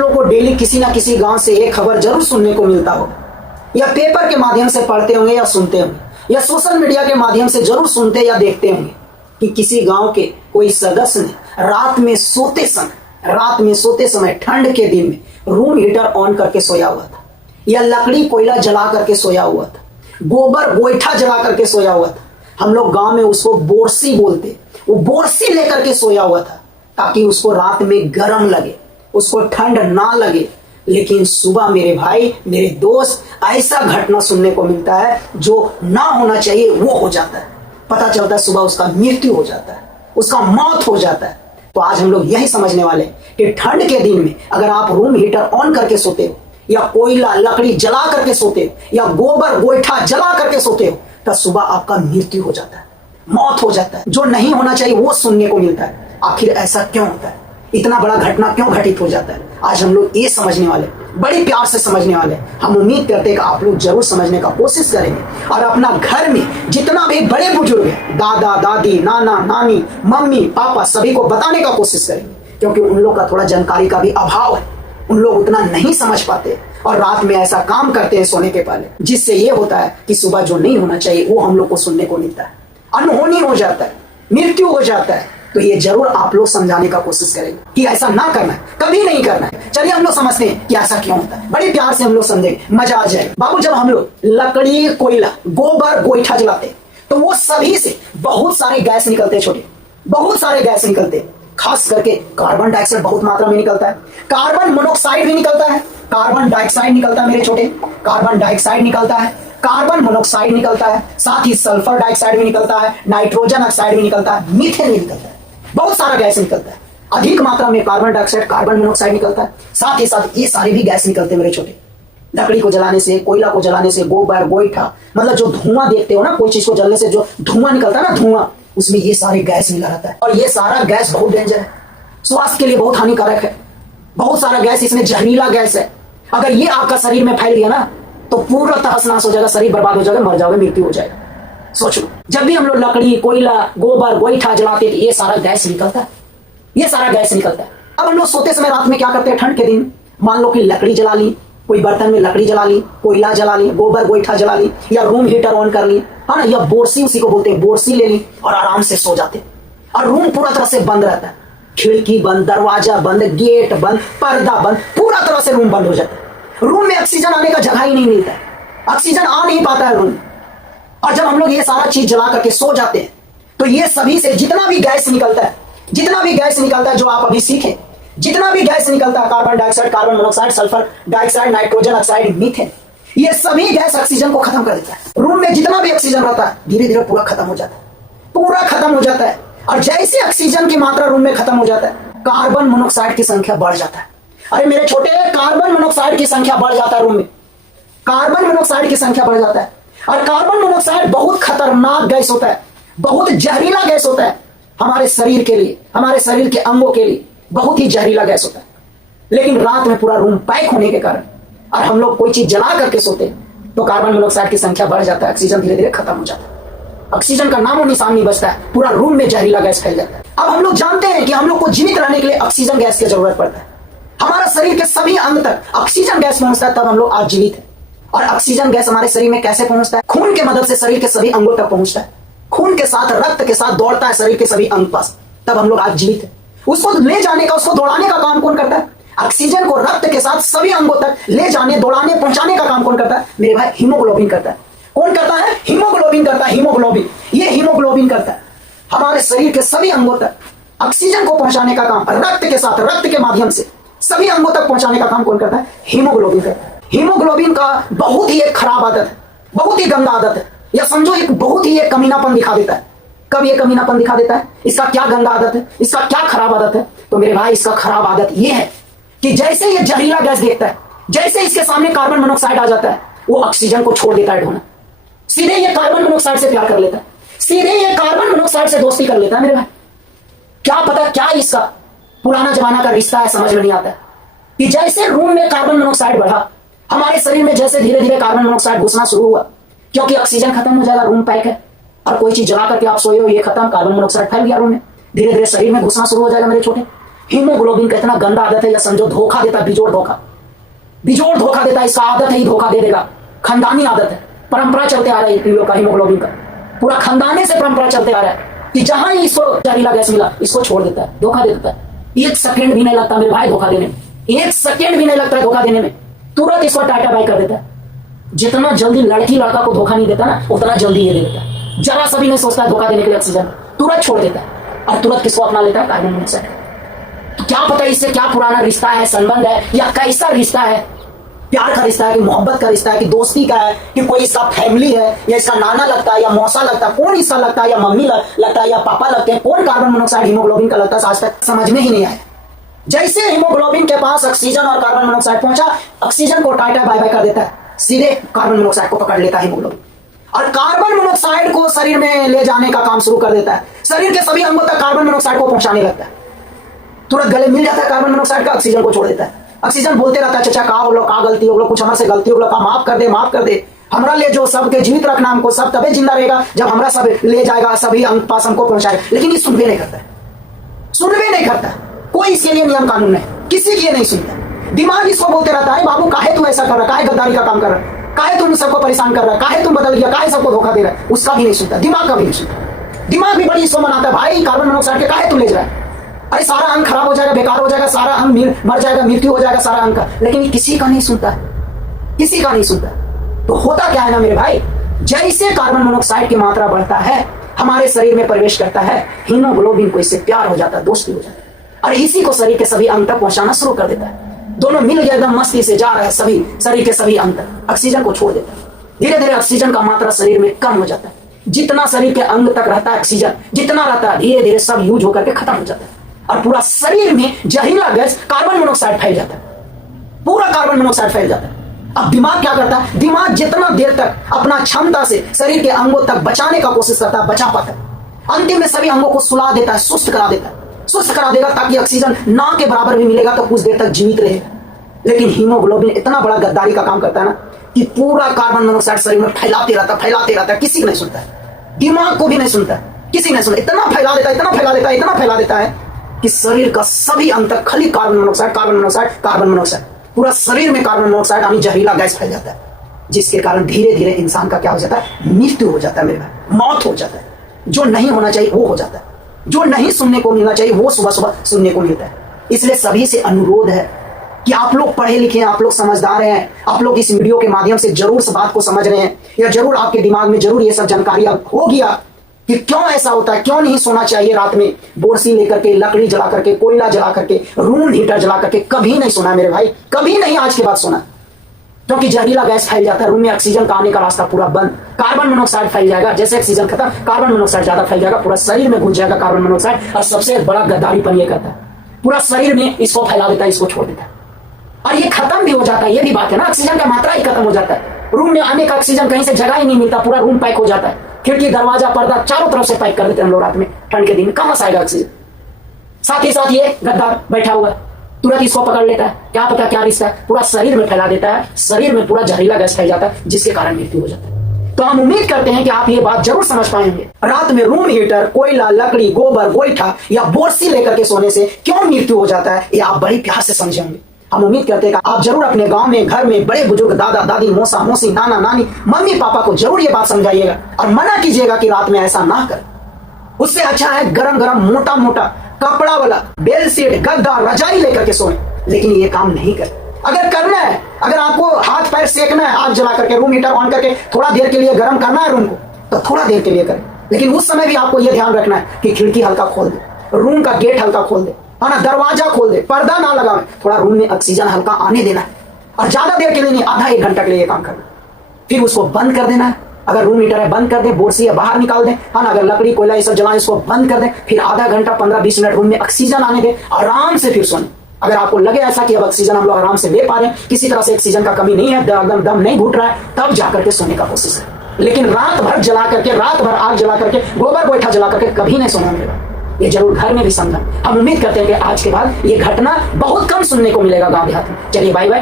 लोग को डेली किसी ना किसी गांव से एक खबर जरूर सुनने को मिलता होगा, या पेपर के माध्यम से पढ़ते होंगे या सुनते होंगे, या सोशल मीडिया के माध्यम से जरूर सुनते या देखते होंगे कि किसी गांव के कोई सदस्य ने रात में सोते समय ठंड के दिन में रूम हीटर ऑन करके सोया हुआ था, या लकड़ी कोयला जला करके सोया हुआ था, गोबर गोईठा जला करके सोया हुआ था। हम लोग गांव में उसको बोरसी बोलते, वो बोरसी लेकर के सोया हुआ था ताकि उसको रात में गर्म लगे, उसको ठंड ना लगे। लेकिन सुबह मेरे भाई, मेरे दोस्त, ऐसा घटना सुनने को मिलता है जो ना होना चाहिए वो हो जाता है। पता चलता है सुबह उसका मृत्यु हो जाता है, उसका मौत हो जाता है। तो आज हम लोग यही समझने वाले कि ठंड के दिन में अगर आप रूम हीटर ऑन करके सोते हो, या कोयला लकड़ी जला करके सोते हो, या गोबर गोईठा जला करके सोते हो, तो सुबह आपका मृत्यु हो जाता है, मौत हो जाता है। जो नहीं होना चाहिए वो सुनने को मिलता है। आखिर ऐसा क्यों होता है? इतना बड़ा घटना क्यों घटित हो जाता है? आज हम लोग ये समझने वाले, बड़ी प्यार से समझने वाले। हम उम्मीद करते हैं कि आप लोग जरूर समझने का कोशिश करेंगे और अपना घर में जितना भी बड़े बुजुर्ग हैं, दादा दादी, नाना नानी, मम्मी पापा, सभी को बताने का कोशिश करेंगे, क्योंकि उन लोग का थोड़ा जानकारी का भी अभाव है। उन लोग उतना नहीं समझ पाते और रात में ऐसा काम करते हैं सोने के पहले, जिससे ये होता है कि सुबह जो नहीं होना चाहिए वो हम लोग को सुनने को मिलता है, अनहोनी हो जाता है, मृत्यु हो जाता है। तो ये जरूर आप लोग समझाने का कोशिश करेंगे कि ऐसा ना करना है, कभी नहीं करना है। चलिए हम लोग समझते हैं कि ऐसा क्यों होता है, बड़ी प्यार से हम लोग समझेंगे, मजा आ जाएगा। बाबू, जब हम लोग लकड़ी कोयला गोबर गोईठा जलाते तो वो सभी से बहुत सारे गैस निकलते, छोटे बहुत सारे गैस निकलते। खास करके कार्बन डाइऑक्साइड बहुत मात्रा में निकलता है, कार्बन मोनोऑक्साइड भी निकलता है, कार्बन डाइऑक्साइड निकलता है मेरे छोटे, कार्बन डाइऑक्साइड निकलता है, कार्बन मोनोऑक्साइड निकलता है, साथ ही सल्फर डाइऑक्साइड भी निकलता है, नाइट्रोजन ऑक्साइड भी निकलता है, मीथेन भी निकलता है, बहुत सारा गैस निकलता है। अधिक मात्रा में कार्बन डाइऑक्साइड, कार्बन मोनोऑक्साइड निकलता है, साथ ही साथ ये सारे भी गैस निकलते हैं मेरे छोटे। लकड़ी को जलाने से, कोयला को जलाने से, गोबर गोईठा, मतलब जो धुआं देखते हो ना, कोई चीज को जलने से जो धुआं निकलता है ना, धुआं, उसमें ये सारे गैस मिला रहता है। और ये सारा गैस बहुत डेंजर है, स्वास्थ्य के लिए बहुत हानिकारक है। बहुत सारा गैस इसमें जहरीला गैस है। अगर ये आपका शरीर में फैल गया ना तो पूरा तहस नहस हो जाएगा, शरीर बर्बाद हो जाएगा, मर जाओगे, मृत्यु हो जाएगा। सोच लो, जब भी हम लोग लकड़ी कोयला गोबर गोईठा जलाते हैं ये सारा गैस निकलता है, ये सारा गैस निकलता है। अब हम लोग सोते समय रात में क्या करते हैं, ठंड के दिन मान लो कि लकड़ी जला ली, कोई बर्तन में लकड़ी जला ली, कोयला जला ली, गोबर गोईठा जला ली, या रूम हीटर ऑन कर ली, है ना, या बोरसी, उसी को बोलते हैं बोरसी, ले ली और आराम से सो जाते। और रूम पूरा तरह से बंद रहता है, खिड़की बंद, दरवाजा बंद, गेट बंद, पर्दा बंद, पूरा तरह से रूम बंद हो जाता है। रूम में ऑक्सीजन आने का जगह ही नहीं मिलता है, ऑक्सीजन आ नहीं पाता है रूम में। और जब हम लोग ये सारा चीज जला करके सो जाते हैं तो ये सभी से जितना भी गैस निकलता है, जितना भी गैस निकलता है, जो आप अभी सीखे, जितना भी गैस निकलता है, carbon dioxide, carbon monoxide, sulphur dioxide, nitrogen oxide, methane, ये सभी गैस ऑक्सीजन को खत्म कर देता है। रूम में जितना भी ऑक्सीजन रहता है धीरे धीरे पूरा खत्म हो जाता है, पूरा खत्म हो जाता है। और जैसे ऑक्सीजन की मात्रा रूम में खत्म हो जाता है, कार्बन मोनोऑक्साइड की संख्या बढ़ जाता है। अरे मेरे छोटे, कार्बन मोनोऑक्साइड की संख्या बढ़ जाता है रूम में, कार्बन मोनोऑक्साइड की संख्या बढ़ जाता है। और कार्बन मोनोऑक्साइड बहुत खतरनाक गैस होता है, बहुत जहरीला गैस होता है हमारे शरीर के लिए, हमारे शरीर के अंगों के लिए बहुत ही जहरीला गैस होता है। लेकिन रात में पूरा रूम पैक होने के कारण और हम लोग कोई चीज जला करके सोते तो कार्बन मोनोऑक्साइड की संख्या बढ़ जाता है, ऑक्सीजन धीरे धीरे खत्म हो जाता है, ऑक्सीजन का नामो निशान नहीं बचता है, पूरा रूम में जहरीला गैस फैल जाता है। अब हम लोग जानते हैं कि हम लोग को जीवित रहने के लिए ऑक्सीजन गैस की जरूरत पड़ता है। हमारा शरीर के सभी अंग तक ऑक्सीजन गैस पहुंचता है, तब हम लोग आज जीवित हैं। और ऑक्सीजन गैस हमारे शरीर में कैसे पहुंचता है? खून की मदद से शरीर के सभी अंगों तक पहुंचता है, खून के साथ, रक्त के साथ दौड़ता है शरीर के सभी अंग पास, तब हम लोग आज जीवित हैं। उसको ले जाने का, उसको दौड़ाने का काम कौन करता है? ऑक्सीजन को रक्त के साथ सभी अंगों तक ले जाने, दौड़ाने, पहुंचाने का काम कौन करता है? मेरे भाई, हीमोग्लोबिन करता है। कौन करता है? हीमोग्लोबिन करता है, हीमोग्लोबिन। ये हीमोग्लोबिन करता है हमारे शरीर के सभी अंगों तक ऑक्सीजन को पहुंचाने का काम, रक्त के साथ, रक्त के माध्यम से सभी अंगों तक पहुंचाने का काम कौन करता है? हीमोग्लोबिन करता है। हीमोग्लोबिन का बहुत ही एक खराब आदत है, बहुत ही गंदा आदत है, या समझो एक बहुत ही एक कमीनापन दिखा देता है। कब ये कमीनापन दिखा देता है? इसका क्या गंदा आदत है, इसका क्या खराब आदत है? तो मेरे भाई, इसका खराब आदत ये है कि जैसे ये जहरीला गैस देखता है, जैसे इसके सामने कार्बन मोनोऑक्साइड आ जाता है, वो ऑक्सीजन को छोड़ देता है ढोना, सीधे ये कार्बन मोनोऑक्साइड से प्यार कर लेता है, सीधे ये कार्बन मोनोऑक्साइड से दोस्ती कर लेता है। मेरे भाई, क्या पता क्या इसका पुराना जमाना का रिश्ता है, समझ में नहीं आता कि जैसे रूम में कार्बन मोनोऑक्साइड बढ़ा, हमारे शरीर में जैसे धीरे धीरे कार्बन मोनोऑक्साइड घुसना शुरू हुआ, क्योंकि ऑक्सीजन खत्म हो जाएगा, रूम पैक है, और कोई चीज जला करके आप सोए हो, ये खत्म, कार्बन मोनोऑक्साइड फैल गया रूम में, धीरे धीरे शरीर में घुसना शुरू हो जाएगा मेरे छोटे। हीमोग्लोबिन का इतना गंदा आदत है, या समझो धोखा देता है, बिजोड़ धोखा देता है। इसका आदत है ही धोखा दे देगा, खानदानी आदत है, परंपरा चलते आ रहा है इन लोग का हीमोग्लोबिन का, पूरा खानदाने से परंपरा चलते आ रहा है कि जहां ही इसको जहरीला गैस मिला इसको छोड़ देता है, धोखा दे देता है। 1 सेकंड भी नहीं लगता मेरे भाई धोखा देने में, 1 सेकंड भी नहीं लगता है धोखा देने में, तुरंत इसको टाटा बाई कर देता है। जितना जल्दी लड़की लड़का को धोखा नहीं देता ना, उतना जल्दी ये दे देता है। जरा सा भी नहीं सोचता है धोखा देने के लिए ऑक्सीजन, तुरंत छोड़ देता है और तुरंत किसको अपना लेता है, कार्बन मोनोऑक्साइड। तो क्या पता इससे क्या पुराना रिश्ता है, संबंध है, या कैसा रिश्ता है, प्यार का रिश्ता है कि मोहब्बत का रिश्ता है कि दोस्ती का है कि कोई इसका फैमिली है, या इसका नाना लगता है या मौसा लगता है, कौन हिस्सा लगता है, या मम्मी लगता है या पापा लगते हैं, कौन कार्बन मोनोऑक्साइड हीमोग्लोबिन का लगता है, आज तक समझ में ही नहीं आया। जैसे हीमोग्लोबिन के पास ऑक्सीजन और कार्बन मोनोऑक्साइड पहुंचा, ऑक्सीजन को टाटा बाय बाय कर देता है, सीधे कार्बन मोनोऑक्साइड को पकड़ लेता है हीमोग्लोबिन, और कार्बन मोनोऑक्साइड को शरीर में ले जाने का काम शुरू कर देता है। शरीर के सभी अंगों तक कार्बन मोनोऑक्साइड को पहुंचाने लगता है, तुरंत गले मिल जाता है कार्बन मोनोऑक्साइड का, ऑक्सीजन को छोड़ देता है। ऑक्सीजन बोलते रहता है, चचा का हो लो, का गलती हो लो, कुछ हमारे से गलती हो लो, का माफ कर दे, हमारा ले जो सबके जीवित रखना, हमको सब तबे जिंदा रहेगा जब हमारा सब ले जाएगा, सभी अंग पास हमको पहुंचाएगा। लेकिन ये सुनबे नहीं करता, कोई इसके लिए नियम कानून नहीं, किसी की नहीं सुनता। दिमाग इसको बोलते रहता है, बाबू काहे तू ऐसा कर रहा, काहे गद्दारी का काम कर रहा, काहे तुम सबको परेशान कर रहा, काहे तुम बदल गया, काहे सबको धोखा दे रहा है, उसका भी नहीं सुनता, दिमाग का भी नहीं सुनता। दिमाग भी बड़ी इसको मनाता है, भाई कार्बन मोनोऑक्साइड के काहे तू ले जा रहा है, अरे सारा अंग खराब हो जाएगा, बेकार हो जाएगा, सारा अंग मर जाएगा, मृत्यु हो जाएगा सारा अंग का। लेकिन किसी का नहीं सुनता, तो होता क्या है ना मेरे भाई, जैसे कार्बन मोनोऑक्साइड की मात्रा बढ़ता है, हमारे शरीर में प्रवेश करता है, हीमोग्लोबिन को इससे प्यार हो जाता है, दोस्ती हो जाता है, और इसी को शरीर के सभी अंग तक पहुंचाना शुरू कर देता है। दोनों मिल गया, एकदम मस्ती से जा रहा है, सभी शरीर के सभी अंग तक ऑक्सीजन को छोड़ देता है। धीरे धीरे ऑक्सीजन का मात्रा शरीर में कम हो जाता है, जितना शरीर के अंग तक रहता है ऑक्सीजन, जितना रहता है धीरे धीरे सब यूज होकर के खत्म हो जाता है, और पूरा शरीर में जहरीला गैस कार्बन मोनोऑक्साइड फैल जाता है, पूरा कार्बन मोनोऑक्साइड फैल जाता है। अब दिमाग क्या करता है, दिमाग जितना देर तक अपना क्षमता से शरीर के अंगों तक बचाने का कोशिश करता है, बचा पाता है, अंतिम में सभी अंगों को सुला देता है, सुस्त करा देगा, ताकि ऑक्सीजन ना के बराबर भी मिलेगा तो कुछ देर तक जीवित रहेगा। लेकिन हीमोग्लोबिन इतना बड़ा गद्दारी का काम करता है ना, कि पूरा कार्बन मोनोऑक्साइड शरीर में फैलाते रहता है, किसी को नहीं सुनता है, दिमाग को भी नहीं सुनता है, किसी नहीं सुनता, इतना फैला देता है कि शरीर का सभी अंग तक खाली कार्बन मोनोऑक्साइड, पूरा शरीर में कार्बन मोनोऑक्साइड यानी जहरीला गैस फैल जाता है, जिसके कारण धीरे धीरे इंसान का क्या हो जाता है, मृत्यु हो जाता है मेरे भाई, मौत हो जाता है। जो नहीं होना चाहिए वो हो जाता है, जो नहीं सुनने को मिलना चाहिए वो सुबह सुबह सुनने को मिलता है। इसलिए सभी से अनुरोध है कि आप लोग पढ़े लिखे हैं, आप लोग समझदार हैं, आप लोग इस वीडियो के माध्यम से जरूर इस बात को समझ रहे हैं, या जरूर आपके दिमाग में जरूर ये सब जानकारी हो गया कि क्यों ऐसा होता है, क्यों नहीं सोना चाहिए रात में बोरसी लेकर के, लकड़ी जला करके, कोयला जला करके, रूम हीटर जला करके। कभी नहीं सोना मेरे भाई, कभी नहीं आज के बाद सोना, क्योंकि जहरीला गैस फैल जाता है, रूम में ऑक्सीजन का आने का रास्ता पूरा बंद, कार्बन मोनोऑक्साइड फैल जाएगा, जैसे ऑक्सीजन खत्म कार्बन मोनोऑक्साइड ज्यादा फैल जाएगा, पूरा शरीर में घुस जाएगा कार्बन मोनोऑक्साइड, और सबसे बड़ा गद्दारीपन ये करता है, पूरा शरीर में इसको फैला देता है, इसको छोड़ देता है, और ये खत्म भी हो जाता है। ये भी बात है ना, ऑक्सीजन का मात्रा ही खत्म हो जाता है, रूम में आने का ऑक्सीजन कहीं से जगह ही नहीं मिलता, पूरा रूम पैक हो जाता है, खिड़की दरवाजा पर्दा चारों तरफ से पैक कर देते हैं हम लोग रात में, ठंड के दिन में कहां से आएगा ऑक्सीजन। साथ ही साथ ये गद्दार बैठा हुआ है, तुरंत इसको पकड़ लेता है, क्या पता क्या रिश्ता है, पूरा शरीर में फैला देता है, शरीर में पूरा जहरीला गैस फैल जाता है, जिसके कारण मृत्यु हो जाता है। तो हम उम्मीद करते हैं कि आप ये बात जरूर समझ पाएंगे। रात में रूम हीटर, कोयला, लकड़ी, गोबर, गोईठा या बोरसी लेकर के सोने से क्यों मृत्यु हो जाता है, ये आप बड़ी प्यार से समझेंगे। हम उम्मीद करते हैं कि आप जरूर अपने गांव में, घर में बड़े बुजुर्ग, दादा दादी, मौसा मौसी, नाना नानी, मम्मी पापा को जरूर ये बात समझाइएगा और मना कीजिएगा कि रात में ऐसा ना करें। उससे अच्छा है गरम गरम मोटा मोटा कपड़ा वाला बेडशीट, गद्दा, रजाई लेकर के सोएं, लेकिन ये काम नहीं करें। अगर करना है, अगर आपको हाथ पैर सेकना है, आग जला करके, रूम हीटर ऑन करके थोड़ा देर के लिए गर्म करना है रूम को, तो थोड़ा देर के लिए करें, लेकिन उस समय भी आपको यह ध्यान रखना है कि खिड़की हल्का खोल दे, रूम का गेट हल्का खोल दे, है ना, दरवाजा खोल दे, पर्दा ना लगावे, थोड़ा रूम में ऑक्सीजन हल्का आने देना है, और ज्यादा देर के लिए नहीं, आधा एक घंटा के लिए ये काम करना, फिर उसको बंद कर देना है। अगर रूम हीटर है बंद कर दे, बोरसी है बाहर निकाल दे, है ना, अगर लकड़ी कोयला ये सब जलाएं इसको बंद कर दे, फिर आधा घंटा 15-20 मिनट रूम में ऑक्सीजन आने दे, आराम से फिर सोने। अगर आपको लगे ऐसा कि अब ऑक्सीजन हम लोग आराम से ले पा रहे हैं, किसी तरह से ऑक्सीजन का कमी नहीं है, दम नहीं घुट रहा है, तब जाकर के सोने का कोशिश है। लेकिन रात भर जला करके, रात भर आग जला करके, गोबर गोईठा जला करके कभी नहीं सोना मिलेगा। ये जरूर घर में भी समझा। हम उम्मीद करते हैं कि आज के बाद ये घटना बहुत कम सुनने को मिलेगा गांव देहात में। चलिए बाय बाय।